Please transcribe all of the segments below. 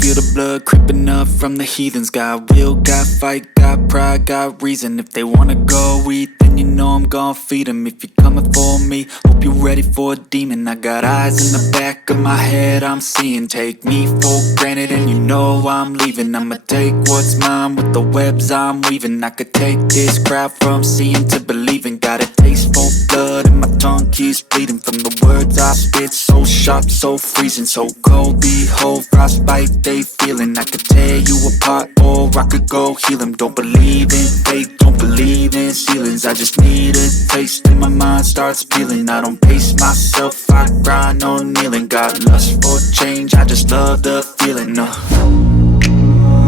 feel the blood creeping up from the heathens. Got will, got fight, got pride, got reason. If they wanna go eat, then you know I'm gon' feed them. If you're coming for me, hope you're ready for a demon. I got eyes in the back of my head, I'm seeing. Take me for granted and you know I'm leaving. I'ma take what's mine with the webs I'm weaving. I could take this crowd from seeing to believing. Got a taste for blood and my tongue keeps bleeding from the words I spit. So sharp, so freezing, so cold. Behold, frostbite they feeling. I could tear you apart or I could go heal them. Don't believe in fate, don't believe in ceilings. I just need a taste and my mind starts peeling. I don't pace myself, I grind on kneeling. Got lust for change, I just love the feeling.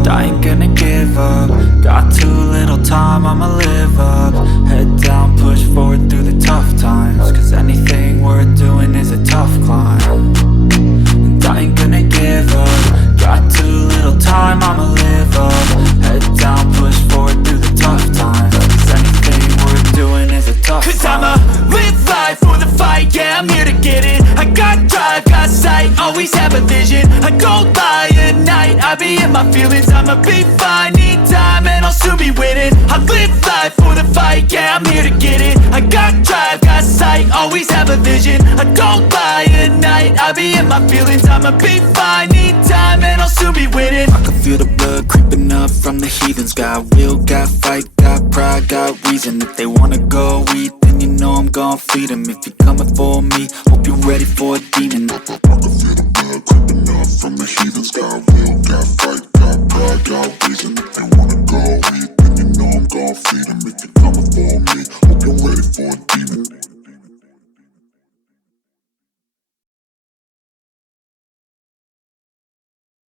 I ain't gonna give up. Got too little time, I'ma live up. Head down, push forward through the tough times. Cause anything worth doing is a tough climb. And I ain't gonna give up. Got too little time, I'ma live up. Head down, push forward through the tough times. Cause anything worth doing is a tough climb. Cause I'ma live life for the fight, yeah, I'm here to get it. I got drive, got sight, always have a vision. I go by at night, I be in my feelings. I'ma be fine, need time and I'll soon be winning. I live life for the fight, yeah, I'm here to get it. I got drive, got sight, always have a vision. I go by at night, I be in my feelings. I'ma be fine, need time and I'll soon be winning. I can feel the blood creeping up from the heathens. Got will, got fight, got pride, got reason. If they wanna go eat, then you know I'm gon' feed them. If you're coming for me, hope you're ready for a demon. I can feel the blood creeping up from the heathens.